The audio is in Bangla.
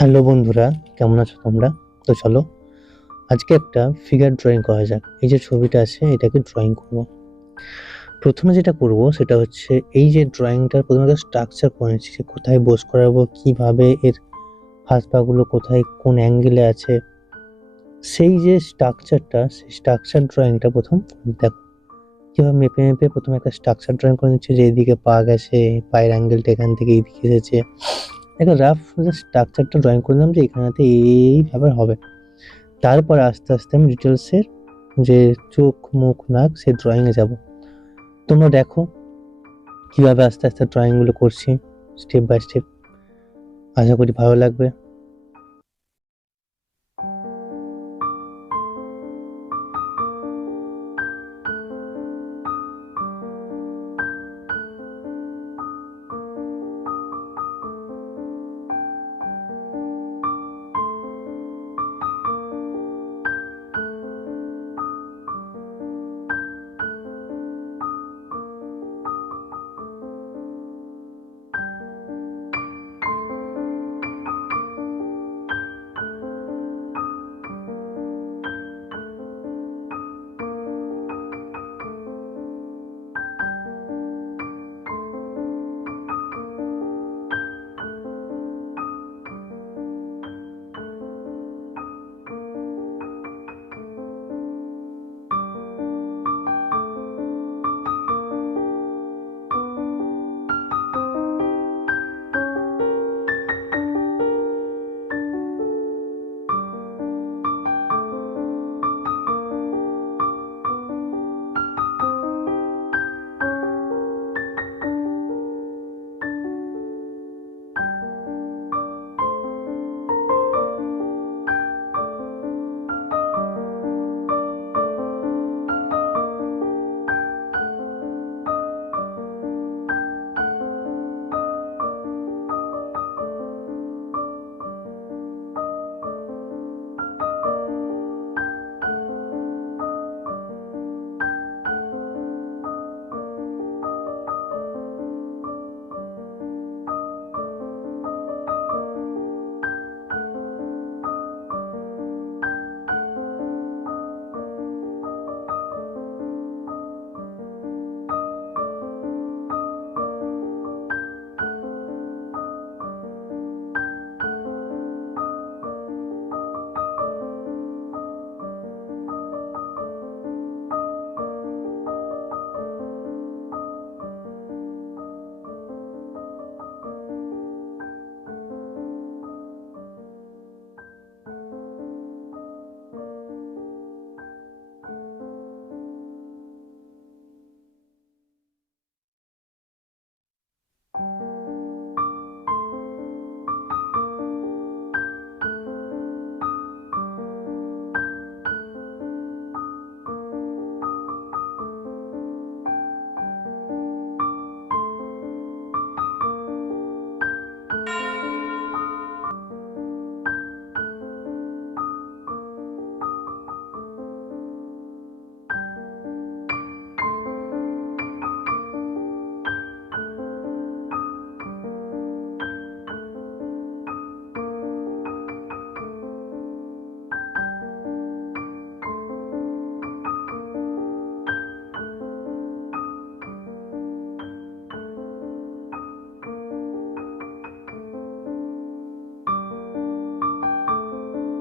হ্যালো বন্ধুরা, কেমন আছো তোমরা? তো চলো আজকে একটা ফিগার ড্রয়িং করা যাক। এই যে ছবিটা আছে এটাকে ড্রয়িং করব। প্রথমে যেটা করব সেটা হচ্ছে এই যে ড্রয়িংটার প্রথমে একটা স্ট্রাকচার করে নিচ্ছি, যে কোথায় বোস করাবো, কিভাবে এর হাত পা গুলো কোথায় কোন অ্যাঙ্গেলে আছে, সেই যে স্ট্রাকচারটা, সেই স্ট্রাকচার ড্রয়িংটা প্রথম দেখো কিভাবে মেপে মেপে প্রথমে একটা স্ট্রাকচার ড্রয়িং করে নিচ্ছি, যে এইদিকে পা গেছে, পায়ের অ্যাঙ্গেলটা এখান থেকে এইদিকে এসেছে, একটা রাফ স্ট্রাকচারটা ড্রয়িং করে নিলাম যে এখানেতে এইভাবে হবে। তারপরে আস্তে আস্তে আমি ডিটেলসের যে চোখ মুখ নাক সেই ড্রয়িংয়ে যাব। তোমরা দেখো কিভাবে আস্তে আস্তে ড্রয়িংগুলো করছি স্টেপ বাই স্টেপ। আশা করি ভালো লাগবে।